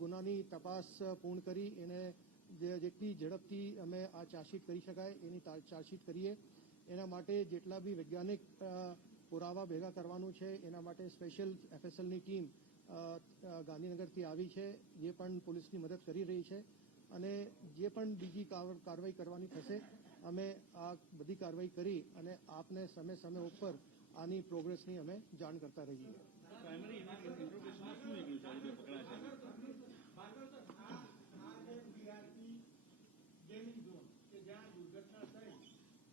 ગુનાની તપાસ પૂર્ણ કરી એને જેટલી ઝડપથી અમે આ ચાર્જશીટ કરી શકાય એની ચાર્જશીટ કરીએ. એના માટે જેટલા બી વૈજ્ઞાનિક પુરાવા ભેગા કરવાનું છે, એના માટે સ્પેશિયલ એફએસએલની ટીમ ગાંધીનગરથી આવી છે, જે પણ પોલીસની મદદ કરી રહી છે. અને જે પણ બીજી કાર- કાર્યવાહી કરવાની થશે, અમે આ બધી કાર્યવાહી કરી અને આપને સમય સમય ઉપર આની પ્રોગ્રેસની અમે જાણ કરતા રહીએ પ્રાઇમરી ઇન્ટ્રોગેશનમાં શું નીકળ્યું છે આ જે પકડાયા છે આ જે ટીઆરપી ગેમિંગ ઝોન કે જ્યાં દુર્ઘટના થઈ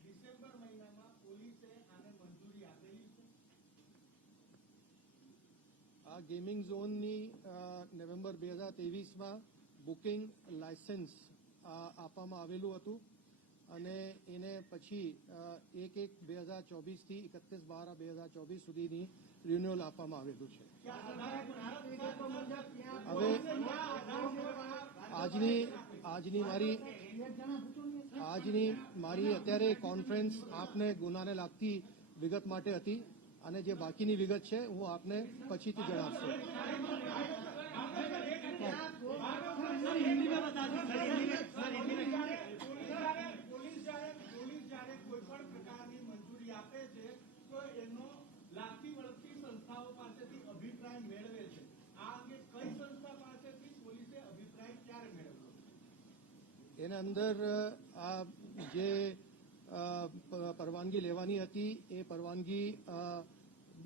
ડિસેમ્બર મહિનામાં પોલીસે આને મંજૂરી આપેલી છે આ ગેમિંગ ઝોનની નવેમ્બર બે હજાર ત્રેવીસમાં બુકિંગ લાયસન્સ આપવામાં આવેલું હતું. અને એને પછી એક એક બે હજાર ચોવીસથી એકત્રીસ બાર બે હજાર ચોવીસ સુધીની રિન્યુઅલ આપવામાં આવેલું છે. હવે આજની આજની મારી આજની મારી અત્યારે કોન્ફરન્સ આપને ગુનાને લાગતી વિગત માટે હતી. અને જે બાકીની વિગત છે, હું આપને પછીથી જણાવશું. પોલીસ જ્યારે પોલીસ જ્યારે કોઈ પણ પ્રકારની મંજૂરી આપે છે તો એનો લાગતી વળગતી સંસ્થાઓ પાસેથી અભિપ્રાય મેળવે છે આ અંગે કઈ સંસ્થા પાસેથી પોલીસે અભિપ્રાય ક્યારે મેળવ્યો એના અંદર આ જે પરવાનગી લેવાની હતી, એ પરવાનગી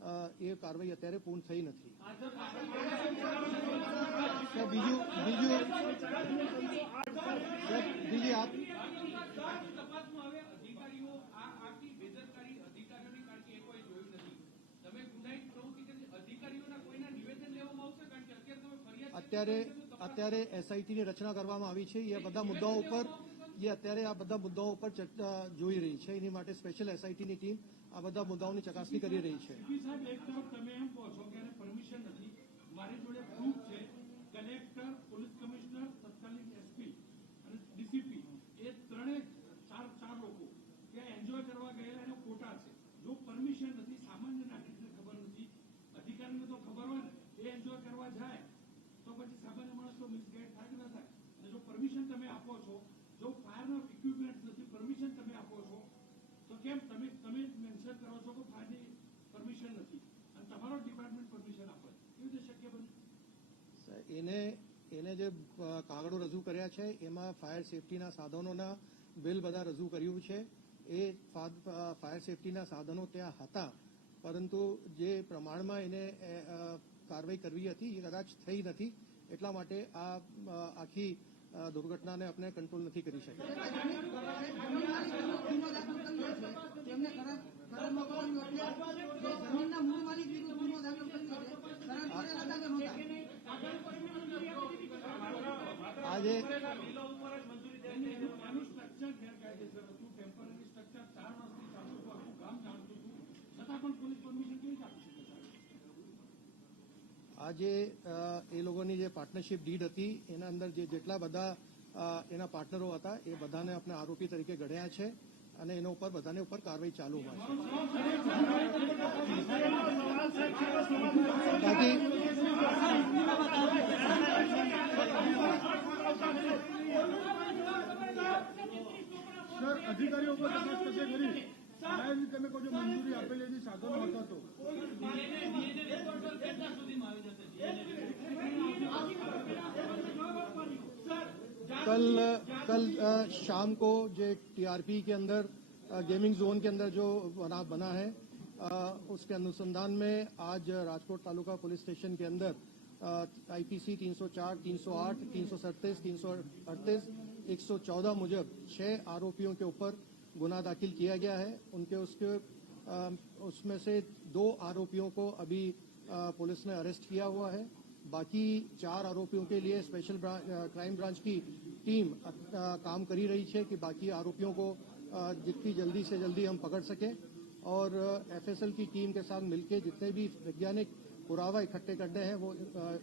એ કાર્યવાહી અત્યારે પૂર્ણ થઈ નથી. બીજું બીજું, બીજી આપ અત્યારે અત્યારે એસઆઈટીની રચના કરવામાં આવી છે. એ બધા મુદ્દાઓ ઉપર એ અત્યારે આ બધા મુદ્દાઓ ઉપર ચર્ચા જોઈ રહી છે. એની માટે સ્પેશિયલ એસઆઈટીની ટીમ આ બધા મુદ્દાઓની ચકાસણી કરી રહી છે. કલેક્ટર પોલીસ કમિશનર તત્કાલીન એસપી અને ડીસીપી એ ત્રણેય ચાર ચાર લોકો ત્યાં એન્જોય કરવા ગયેલા એનો કોટા છે જો પરમિશન નથી સામાન્ય નાગરિકને ખબર નથી અધિકારીને તો ખબર હોય ને એ એન્જોય કરવા જાય તો પછી સામાન્ય માણસ તો મિસગાઈડ થાય કે ના થાય અને જો પરમિશન તમે આપો છો જો ફાયરના ઇક્વિપમેન્ટ નથી પરમિશન તમે આપો છો તો કેમ તમે તમે મેન્શન છો કે ફાયરની પરમિશન નથી. અને તમારો ડિપાર્ટમેન્ટ પરમિશન આપે. કેવી રીતે શક્ય બને? એને એને જે કાગળો રજૂ કર્યા છે એમાં ફાયર સેફટીના સાધનોના બિલ બધા રજૂ કર્યું છે. એ ફાયર સેફટીના સાધનો ત્યાં હતા. પરંતુ જે પ્રમાણમાં એને કાર્યવાહી કરવી હતી એ કદાચ થઈ નથી. એટલા માટે આ આખી દુર્ઘટનાને આપણે કંટ્રોલ નથી કરી શક્યા તેમને ખરાબ ખરાબમાં પકડ્યું એટલે જે જમીનના મૂળ માલિક વિરુદ્ધ ગુનો દાખલ કર્યો છે ખરાબ કરેલા દાખલ નહોતા આજે બિલો ઉપર જ મંજૂરી દે છે એનું સ્ટ્રક્ચર ગેરકાયદેસર હતું ટેમ્પરરી સ્ટ્રક્ચર ચાર વર્ષથી ચાલતું હતું આખું ગામ જાણતું હતું છતાં પણ પોલીસ પરમિશન કેવી રીતે આપી શકે સાહેબ આજે એ લોકોની જે પાર્ટનરશીપ ડીડ હતી, એના અંદર જે જેટલા બધા એના પાર્ટનરો હતા, એ બધાને આપણે આરોપી તરીકે ગણ્યા છે. અને એના ઉપર બધાને ઉપર કાર્યવાહી ચાલુ હોય. અધિકારીઓ પર તપાસ કશે કરી? સાહેબ તમે કહો મંજૂરી આપેલી એની સાધનો હતા. તો कल कल शाम को जो टीआरपी के अंदर गेमिंग जोन के अंदर जो बना बना है उसके अनुसंधान में आज राजकोट तालुका पुलिस स्टेशन के अंदर आईपीसी 304, 308, 337, 338, 114 मुजब छह आरोपियों के ऊपर गुना दाखिल किया गया है। उनके उसके उसमें से दो आरोपियों को अभी पुलिस ने अरेस्ट किया हुआ है। बाकी चार आरोपियों के लिए स्पेशल क्राइम ब्रांच की टीम काम करी रही है कि बाकी आरोपियों को जितनी जल्दी से जल्दी हम पकड़ सकें और एफएसएल की टीम के साथ मिलकर जितने भी वैज्ञानिक पुरावा इकट्ठे करने हैं, वो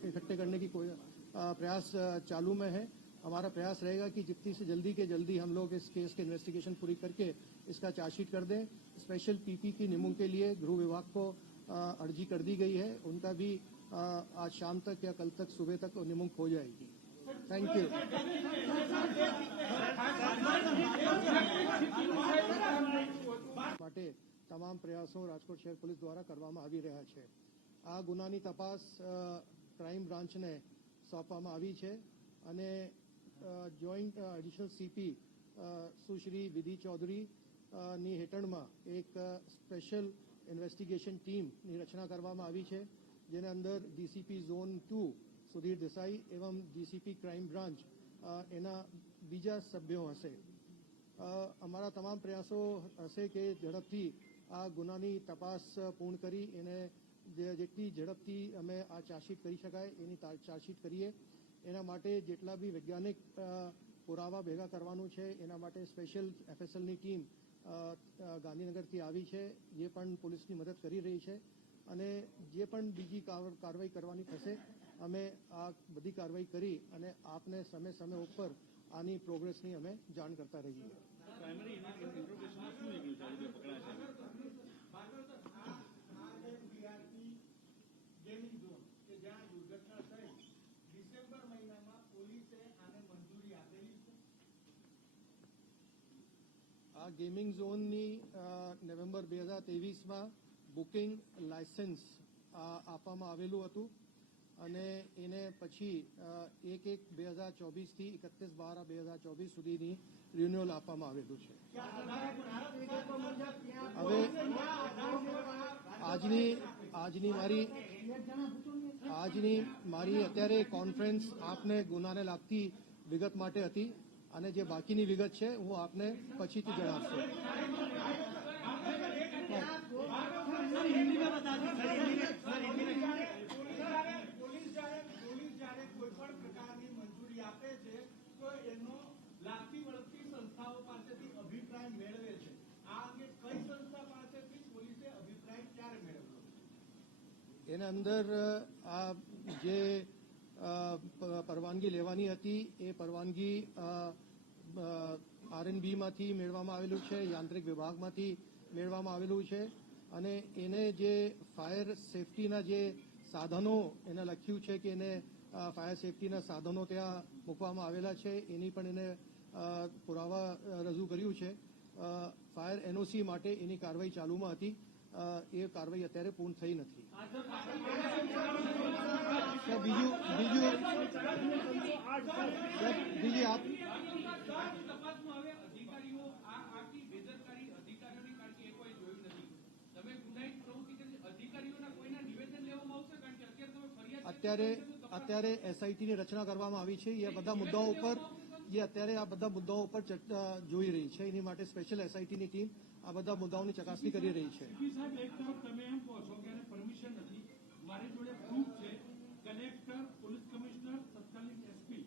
इकट्ठे करने की प्रयास चालू में है। हमारा प्रयास रहेगा कि जितनी से जल्दी के जल्दी हम लोग इस केस की इन्वेस्टिगेशन पूरी करके इसका चार्जशीट कर दें। स्पेशल पीपी की नियमों के लिए गृह विभाग को अर्जी कर दी गई है। उनका भी आज शाम तक या कल तक सुबह तक निमुक्त हो जाएगी थैंक यू માટે તમામ પ્રયાસો રાજકોટ શહેર પોલીસ દ્વારા કરવામાં આવી રહ્યા છે આ ગુનાની તપાસ અ, ક્રાઇમ બ્રાન્ચને સોંપવામાં આવી છે અને જોઈન્ટ એડિશનલ સીપી સુશ્રી વિધિ ચૌધરી અ, ની હેઠળમાં એક સ્પેશિયલ ઇન્વેસ્ટિગેશન ટીમની રચના કરવામાં આવી છે જેના અંદર DCP zone two Sudhir Desai એવમ ડીસીપી ક્રાઇમ બ્રાન્ચ એના બીજા સભ્યો હશે. અમારા તમામ પ્રયાસો હશે કે ઝડપથી આ ગુનાની તપાસ પૂર્ણ કરી, એને જેટલી ઝડપથી અમે આ ચાર્જશીટ કરી શકાય એની ચાર્જશીટ કરીએ. એના માટે જેટલા બી વૈજ્ઞાનિક પુરાવા ભેગા કરવાનું છે, એના માટે સ્પેશિયલ એફએસએલની ટીમ ગાંધીનગરથી આવી છે જે પણ પોલીસની મદદ કરી રહી છે. અને જે પણ બીજી કાર્યવાહી કરવાની થશે અમે આ બધી કાર્યવાહી કરી અને આપને સમય સમય ઉપર આની પ્રોગ્રેસની અમે જાણ કરતા રહીએ. ડિસેમ્બર મહિનામાં પોલીસે આને મંજૂરી આપેલી છે? આ ગેમિંગ ઝોનની નવેમ્બર બે હજાર ત્રેવીસમાં બુકિંગ લાયસન્સ આપવામાં આવેલું હતું અને એને પછી એક એક બે હજાર ચોવીસથી એકત્રીસ બાર બે હજાર ચોવીસ સુધીની રિન્યુઅલ આપવામાં આવેલું છે. હવે આજની આજની મારી આજની મારી અત્યારે કોન્ફરન્સ આપને ગુનાને લાગતી વિગત માટે હતી અને જે બાકીની વિગત છે હું આપને પછીથી જણાવશું. એના અંદર આ જે પરવાનગી લેવાની હતી, એ પરવાનગી આરએનબીમાંથી મેળવવામાં આવેલું છે, યાંત્રિક વિભાગમાંથી મેળવવામાં આવેલું છે. અને એને જે ફાયર સેફટીના જે સાધનો એને લખ્યું છે કે એને ફાયર સેફટીના સાધનો ત્યાં મૂકવામાં આવેલા છે, એની પણ એને પુરાવા રજૂ કર્યું છે. ફાયર એનઓસી માટે એની કાર્યવાહી ચાલુમાં હતી. એ કાર્યવાહી અત્યારે પૂર્ણ થઈ નથી. બીજું બીજું બીજી આપ તપાસમાં હવે અધિકારીઓ આ આખી બેદરકારી અધિકારીઓની કારણ કે એ કોઈ જોયું નથી તમે ગુનાહિત પ્રવૃત્તિ કરી અધિકારીઓના કોઈના નિવેદન લેવામાં આવશે કારણ કે અત્યારે તમે ફરિયાદ અત્યારે અત્યારે એસઆઈટીની રચના કરવામાં આવી છે. એ બધા મુદ્દાઓ ઉપર એ અત્યારે આ બધા મુદ્દાઓ ઉપર ચર્ચા જોઈ રહી છે. એની માટે સ્પેશિયલ એસઆઈટીની ટીમ આ બધા મુદ્દાઓની ચકાસણી કરી રહી છે. પરમિશન નથી. મારી જોડે પ્રૂફ છે. કલેક્ટર પોલીસ કમિશનર તત્કાલીન એસપી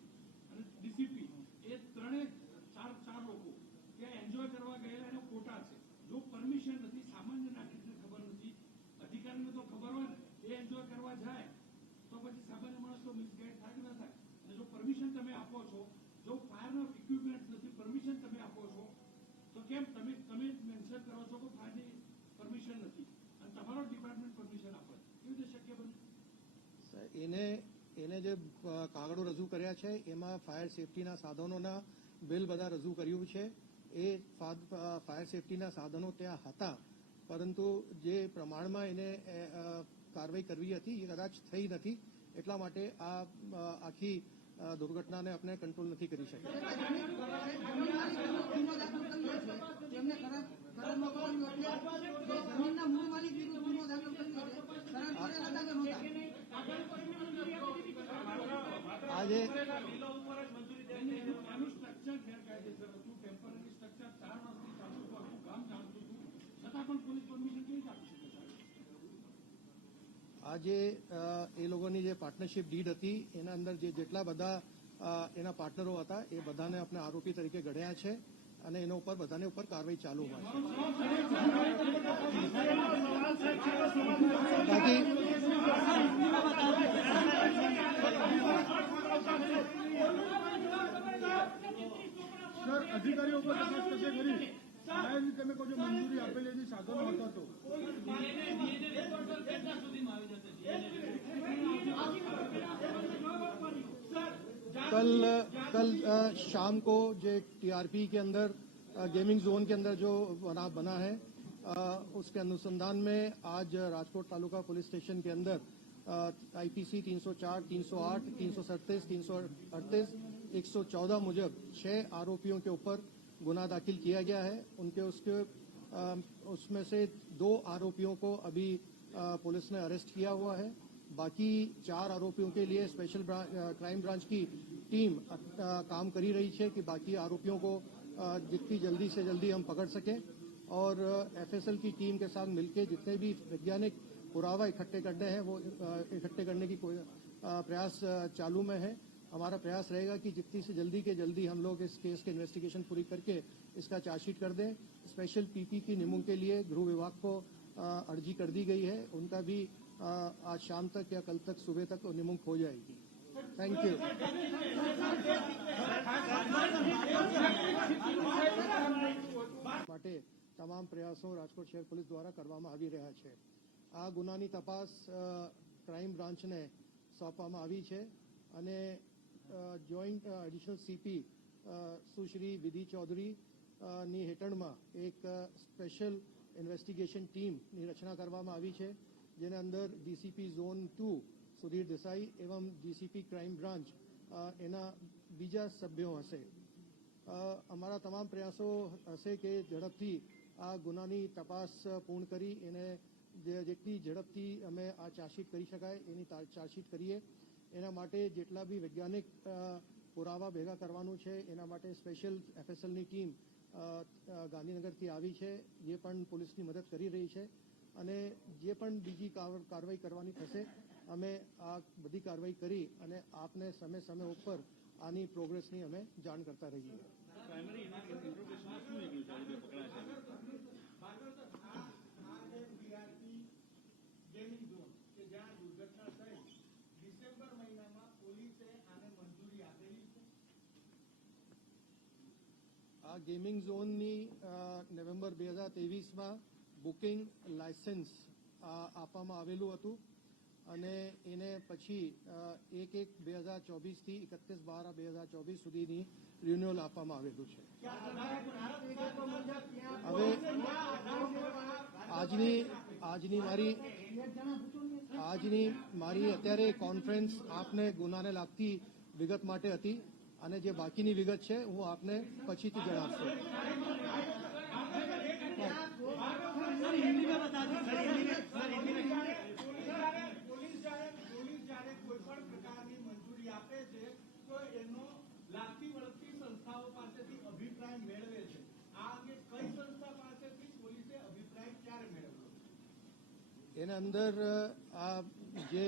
અને ડીસીપી એ ત્રણેય ચાર ચાર લોકો ત્યાં એન્જોય કરવા ગયેલા એનો ફોટા છે જો પરમિશન નથી સામાન્ય નાગરિકને ખબર નથી અધિકારીને તો ખબર હોય ને એ એન્જોય કરવા જાય તો પછી સામાન્ય માણસ તો મિસગાઈડ થાય કે ના થાય અને જો પરમિશન તમે આપો છો. જો ફાયરનો ઇક્વિપમેન્ટ નથી પરમિશન તમે આપો છો, તો કેમ તમે તમે મેન્શન કરો છો કે ફાયરની પરમિશન નથી? અને તમારો ડિપાર્ટમેન્ટ પરમિશન આપે કેવી રીતે શક્ય બને? એને એને જે કાગળો રજૂ કર્યા છે, એમાં ફાયર સેફટીના સાધનોના બિલ બધા રજૂ કર્યું છે. એ ફાયર સેફટીના સાધનો ત્યાં હતા. પરંતુ જે પ્રમાણમાં એને કાર્યવાહી કરવી હતી, એ કદાચ થઈ નથી. એટલા માટે આ આખી દુર્ઘટનાને આપણે કંટ્રોલ નથી કરી શક્યા ગુનો દાખલ કર્યો છે તેમને ખરાબ ખરાબમાં પકડ્યું એટલે જે જમીનના મૂળ માલિક વિરુદ્ધ ગુનો દાખલ કર્યો છે કરાર કરેલા દાખલ નહોતા આજે આનું સ્ટ્રક્ચર ગેરકાયદેસર હતું ટેમ્પરરી સ્ટ્રક્ચર ચાર વર્ષથી ચાલતું હતું આખું ગામ જાણતું હતું છતાં પણ પોલીસ પરમિશન કેવી રીતે આપી શકે સાહેબ આજે એ લોકોની જે પાર્ટનરશિપ ડીડ હતી એના અંદર જે જેટલા બધા એના પાર્ટનરો હતા એ બધાને આપણે આરોપી તરીકે ગણ્યા છે અને એના ઉપર બધાને ઉપર કાર્યવાહી ચાલુ હોય છે. બાકી સર અધિકારીઓ તપાસ સાહેબ તમે કહો છો મંજૂરી આપેલી સાધનો હતા તો. कल कल शाम को जो टीआरपी के अंदर गेमिंग जोन के अंदर जो बना बना है उसके अनुसंधान में आज राजकोट तालुका पुलिस स्टेशन के अंदर आईपीसी 304, 308, 337, 338, 114 मुजब छह आरोपियों के ऊपर गुना दाखिल किया गया है। उनके उसके उसमें से दो आरोपियों को अभी पुलिस ने अरेस्ट किया हुआ है। बाकी चार आरोपियों के लिए स्पेशल ब्रांच क्राइम ब्रांच की टीम काम करी रही है कि बाकी आरोपियों को जितनी जल्दी से जल्दी हम पकड़ सकें और एफएसएल की टीम के साथ मिलकर जितने भी वैज्ञानिक पुरावा इकट्ठे करने हैं, वो इकट्ठे करने की प्रयास चालू में है। हमारा प्रयास रहेगा कि जितनी से जल्दी के जल्दी हम लोग इस केस के इन्वेस्टिगेशन पूरी करके इसका चार्जशीट कर दें। स्पेशल पीपी की निमों के लिए गृह विभाग को अर्जी कर दी गई है उनका भी अ, आज शाम तक या कल तक सुबह तक निमुक हो जाएगी थैंक यू માટે તમામ પ્રયાસો રાજકોટ શહેર પોલીસ દ્વારા કરવામાં આવી રહ્યા છે આ ગુનાની તપાસ અ, ક્રાઇમ બ્રાન્ચને સોંપવામાં આવી છે અને જોઈન્ટ એડિશનલ સીપી સુશ્રી વિધિ ચૌધરી અ, ની હેઠળમાં એક સ્પેશિયલ ઇન્વેસ્ટિગેશન ટીમની રચના કરવામાં આવી છે, જેના અંદર DCP zone two Sudhir Desai એવમ ડીસીપી ક્રાઇમ બ્રાન્ચ એના બીજા સભ્યો હશે. અમારા તમામ પ્રયાસો હશે કે ઝડપથી આ ગુનાની તપાસ પૂર્ણ કરી, એને જેટલી ઝડપથી અમે આ ચાર્જશીટ કરી શકાય એની ચાર્જશીટ કરીએ. એના માટે જેટલા બી વૈજ્ઞાનિક પુરાવા ભેગા કરવાનું છે, એના માટે સ્પેશિયલ એફએસએલની ટીમ ગાંધીનગરથી આવી છે. જે પણ પોલીસની મદદ કરી રહી છે અને જે પણ બીજી કાર- કાર્યવાહી કરવાની થશે અમે આ બધી કાર્યવાહી કરી અને આપને સમય સમય ઉપર આની પ્રોગ્રેસની અમે જાણ કરતા રહીએ. પ્રાઇમરી ઇન્ટ્રોગેશનમાં શું નીકળ્યું છે આ લોકો પકડાયા છે આ જે ટીઆરપી ગેમિંગ ઝોન કે જ્યાં દુર્ઘટના થઈ ડિસેમ્બર મહિનામાં પોલીસે આને મંજૂરી આપેલી છે આ ગેમિંગ ઝોનની નવેમ્બર બે હજાર ત્રેવીસમાં બુકિંગ લાયસન્સ આપવામાં આવેલું હતું. અને એને પછી એક એક બે હજાર ચોવીસથી એકત્રીસ બાર બે હજાર ચોવીસ સુધીની રિન્યુઅલ આપવામાં આવેલું છે. હવે આજની આજની મારી આજની મારી અત્યારે કોન્ફરન્સ આપને ગુનાને લાગતી વિગત માટે હતી. અને જે બાકીની વિગત છે હું આપને પછીથી જણાવશું. પોલીસ જ્યારે પોલીસ જ્યારે કોઈ પણ પ્રકારની મંજૂરી આપે છે તો એનો લાગતી વળગતી સંસ્થાઓ પાસેથી અભિપ્રાય મેળવે છે આ અંગે કઈ સંસ્થા પાસેથી પોલીસે અભિપ્રાય ક્યારે મેળવ્યો એના અંદર આ જે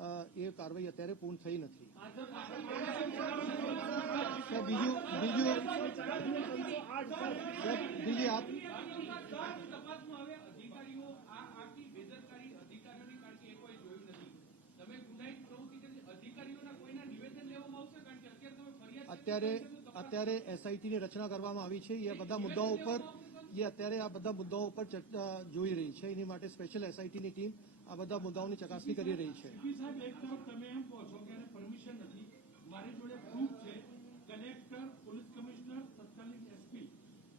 એ કાર્યવાહી અત્યારે પૂર્ણ થઈ નથી. બીજું બીજું બીજી આપ અત્યારે અત્યારે એસઆઈટીની રચના કરવામાં આવી છે. એ બધા મુદ્દાઓ ઉપર, એ અત્યારે આ બધા મુદ્દાઓ ઉપર જોઈ રહી છે. એની માટે સ્પેશિયલ એસઆઈટીની ટીમ આ બધા મુદ્દાઓની ચકાસણી કરી રહી છે. સાહેબ, એક તરફ તમે એમ કહો છો કે પરમિશન નથી. મારી જોડે પ્રૂફ છે. કલેક્ટર પોલીસ કમિશનર તત્કાલીન એસપી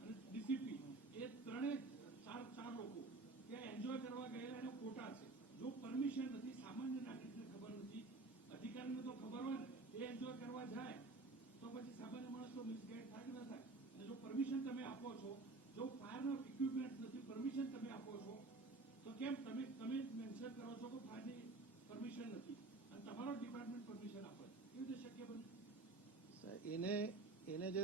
અને ડીસીપી એ ત્રણેય ચાર ચાર લોકો ત્યાં એન્જોય કરવા ગયેલા એનો કોટા છે જો પરમિશન નથી સામાન્ય નાગરિકને ખબર નથી અધિકારીને તો ખબર હોય ને એ એન્જોય કરવા જાય તો પછી સામાન્ય માણસ તો મિસગાઈડ થાય કે ના થાય અને જો પરમિશન તમે આપો છો જો ફાયરનો ઇક્વિપમેન્ટ નથી પરમિશન તમે આપો છો તો કેમ તમે તમે મેન્શન કરો છો કે ફાયરની પરમિશન નથી. અને તમારો ડિપાર્ટમેન્ટ પરમિશન આપે કેવી રીતે શક્ય બને? એને એને જે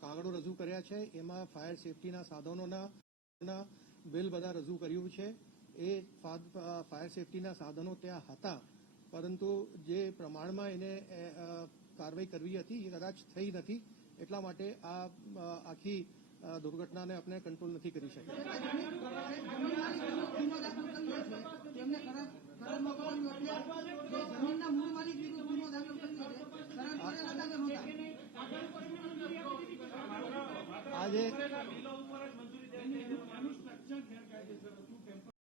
કાગળો રજૂ કર્યા છે, એમાં ફાયર સેફટીના સાધનોના બિલ બધા રજૂ કર્યું છે. એ ફાયર સેફટીના સાધનો ત્યાં હતા. પરંતુ જે પ્રમાણમાં એને કાર્યવાહી કરવી હતી એ કદાચ થઈ નથી. એટલા માટે આ આખી દુર્ઘટનાને આપણે કંટ્રોલ નથી કરી શક્યા આજે